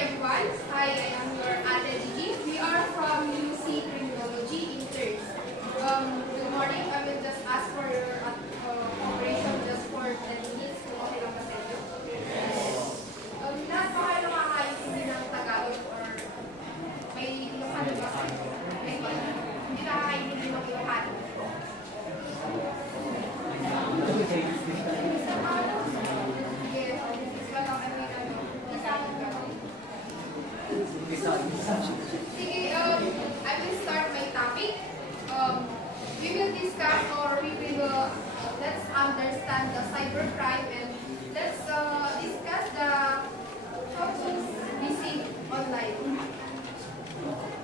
everyone. Hi, I am your Ate Gigi. We are from UC Criminology Interns. Good morning. I will just ask for your cooperation just for 10 minutes kung okay lang ba sa inyo. Lahat ba kayo nakakaintindi ng Tagalog or may Ilocano ba? Hindi nakakaintindi ng Ilocano. Sige, I will start my topic. We will discuss or we will let's understand the cybercrime and let's discuss the how to be safe online.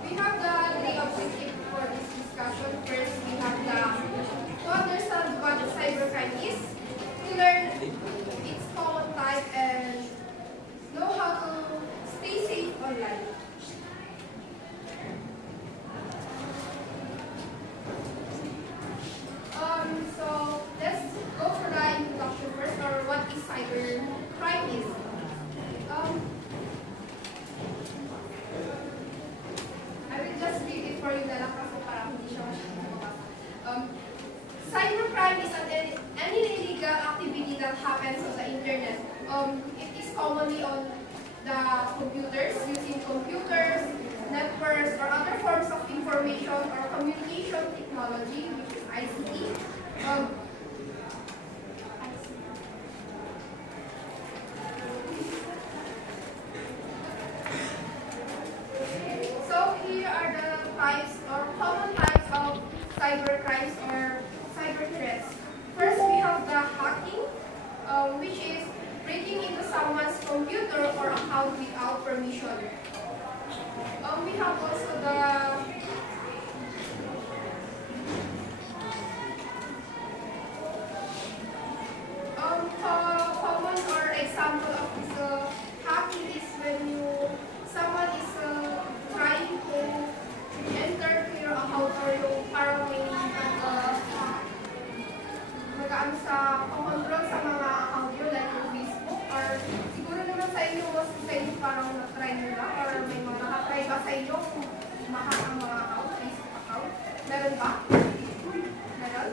We have the three objectives for this discussion. First, we have to understand what the cybercrime is, to learn its common type and know how to stay safe online. So let's go for the introduction first, or what is cybercrime is. I will just read it for you na lang kasi parang hindi siya mabasa. Cybercrime is any illegal activity that happens on the internet. It is commonly on the computers, using computers, networks, or other forms of information or communication technology, which is ICT. So here are the types or common types of cybercrimes or cyber threats. First, we have the hacking, which is breaking into someone's computer or account without permission. We have also the common or example of this hacking is when someone is trying to enter to your account or yung parang may mag-ano sa control sa mga account nyo like yung Facebook or siguro naman sa inyo most sa inyo parang na-try nyo na or may mga nakatry ba sa inyo kung mahack ang mga account, Facebook account? Meron ba? Meron?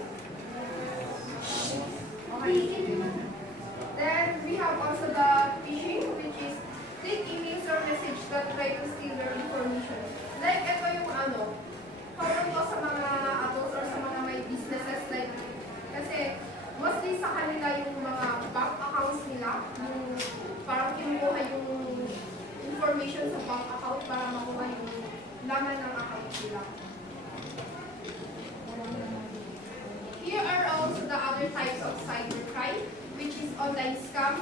Okay. Then we have also the phishing, which is fake emails or message that try to steal your information. Like ito yung common to sa mga adults or sa mga may businesses like kasi mostly sa kanila yung mga bank accounts nila, yung parang kinukuha yung information sa bank account para makuha yung laman ng account nila. Here are also the other types of cybercrime, which is online scam.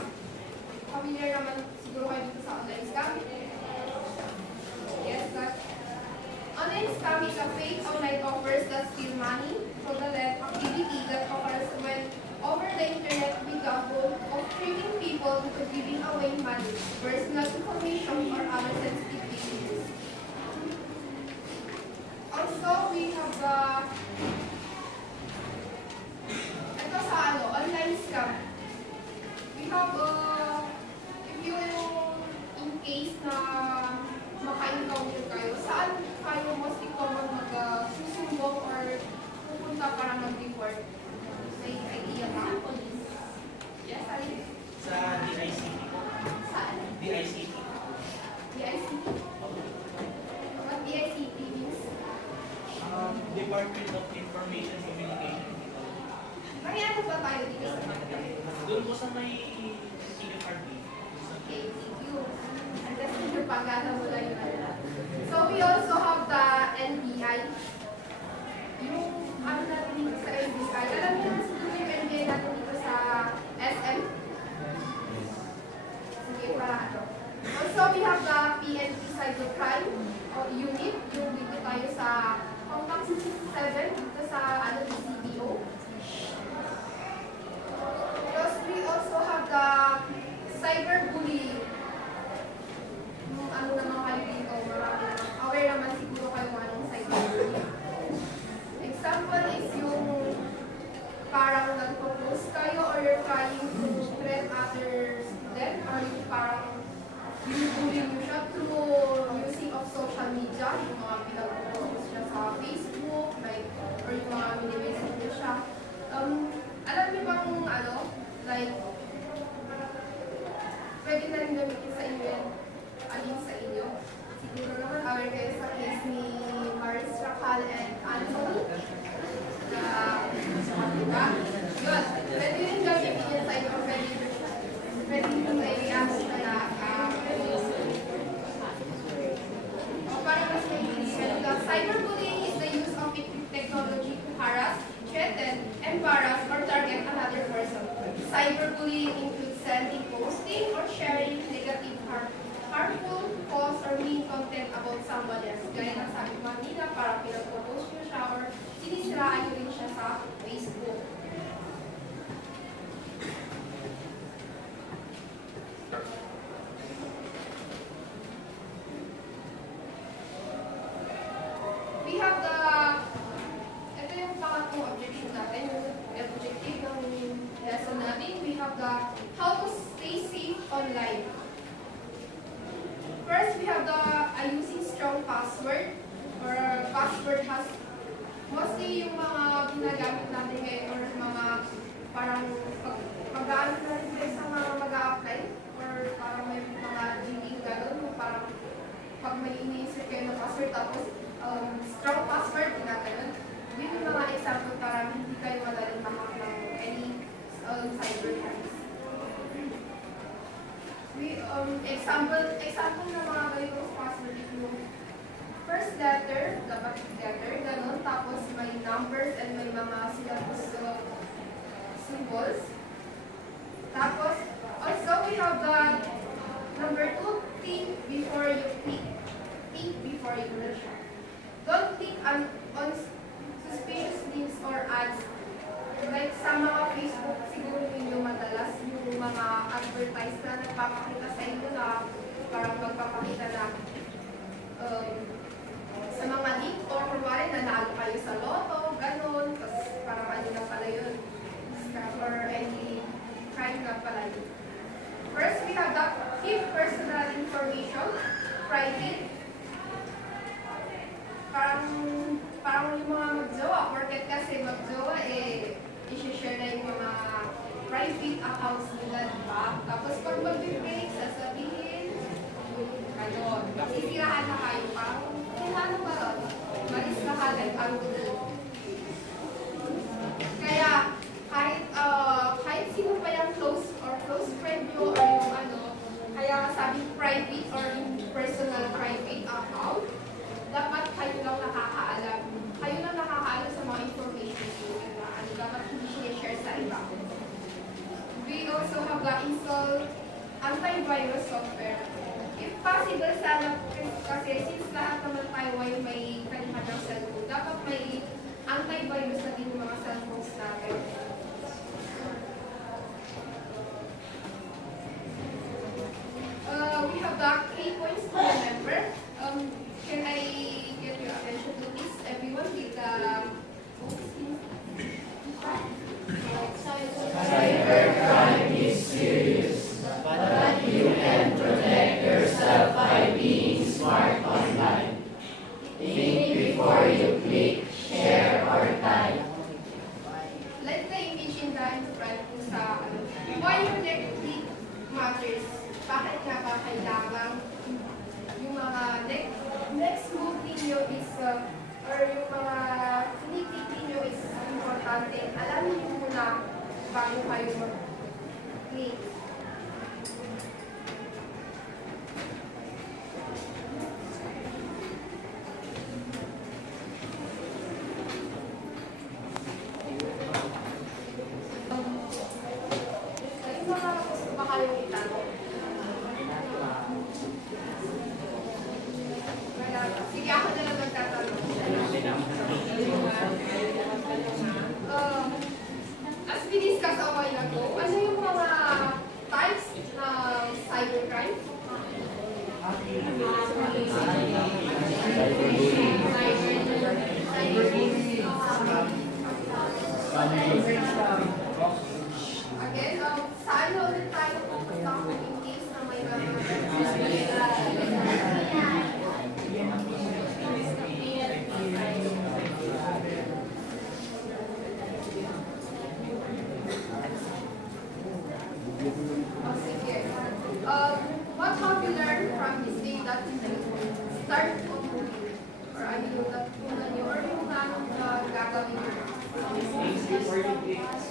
Familiar naman siguro kayo dito sa online scam. Yes, that. Online scam is a fake online offers that steal money, fraudulent activity that occurs when over the internet with the goal of tricking people into giving away money, personal information, or other sensitive details. Also, we have the ito sa online scam. We have if you in case na maka-encounter kayo, saan kayo mostly common mag-susumbong or pupunta para mag-report? May idea ka? Yes, Ali? Sa DICT. Saan? DICT. DICT? What DICT means? Department of Information Communication. May ano ba tayo dito sa mga? Doon po sa may TFRB. Okay, thank you. Unless yung pagkata mo lang yung So we also have the NBI. Yung ano natin dito sa NBI. Alam niyo naman siguro yung NBI natin dito sa SM? Sige, para ano. Also, we have the PNP Cybercrime Unit. Yung dito tayo sa Contact 7 dito sa CBO. Plus, we also have the cyberbullying. Yung ano naman kayo dito, marami naman. Aware naman siguro kayo kung anong cyberbullying. Example is yung parang nagpo-post kayo or you're trying to threat other student or yung parang binubully mo siya through using of social media, yung mga pinag-post siya sa Facebook, like, or yung mga mini-message niya siya. Alam niyo bang ano, like, pwede na rin gamitin sa inyo yan, alin sa inyo. Siguro naman aware kayo sa case ni Maris Racal and Anthony. Diba? Yun, pwede rin gamitin yan sa inyo, pwede rin i-react na para mas maintindihan. Cyberbullying is the use of technology to harass, threaten, embarrass, or target another person. Cyberbullying includes sending, posting, or sharing negative, harmful, false, or mean content about someone else. Gaya ng sabi ko kanina, parang pinag-post nyo siya or sinisiraan nyo rin siya sa Facebook. We have ito yung pangatlong objective natin, yung objective ng lesson natin. We have the how to stay safe online. First, we have using strong password, or password has mostly yung mga ginagamit natin ngayon, or mga parang pag-aano na rin sa mga mag-a-apply, or parang may mga giving gano'n, parang pag may ini-insert kayo ng password, tapos strong password, tinatanon. Yun yung mga example para hindi kayo madaling mahack ng any cyber crimes. Example na mga ganitong password, yung first letter, dapat letter, ganun, tapos may numbers and may mga symbols. Tapos, also we have the number 2, think before you click. Think before you rush. Don't click on suspicious links or ads. Like sa mga Facebook, siguro ninyo madalas yung mga advertise na nagpapakita sa inyo na parang magpapakita na sa mga link or kunwari nanalo kayo sa loto, ganun, tapos parang ano na pala yun, scam or any crime na pala yun. First, we have the keep personal information private. Parang yung mga magjowa, porket kasi magjowa i-share na yung mga private accounts nila, diba? Tapos pag mag-break, sasabihin, ano, sisirahan na kayo, parang, kailan ba ron? Malis na kagad ang gulo. Kaya, kahit sino pa yung close friend nyo, or yung ano, kaya sabi private or yung personal private account, dapat kayo lang nakakaalam. Kayo lang nakakaalam sa mga information nyo na ano, dapat hindi share sa iba. We also have the install antivirus software. If possible, sana, kasi since lahat naman tayo ay may kanya-kanyang cellphone, dapat may antivirus na din yung mga cellphones natin. We have the key points to remember. Can I get your attention to this? Everyone with the Cybercrime is serious, but you can protect yourself by being smart online. Think before you click, share, or type. Let the image in the front kung sa why your next click matters. Bakit nga ba kailangan yung mga next move ninyo is or yung mga click ninyo is importante. Alamin niyo muna bago kayo mag-click. Yung mga gusto ba kayong itanong? Sige, ako na lang magtatanong. As we discussed a while ago, ano yung mga types ng cybercrime? Again, saan ulit tayo pupunta kung in case na may mga Oh, sige. What have you learned from this day that you start on or ano yung natutunan nyo or yung gagawin nyo? Things before you click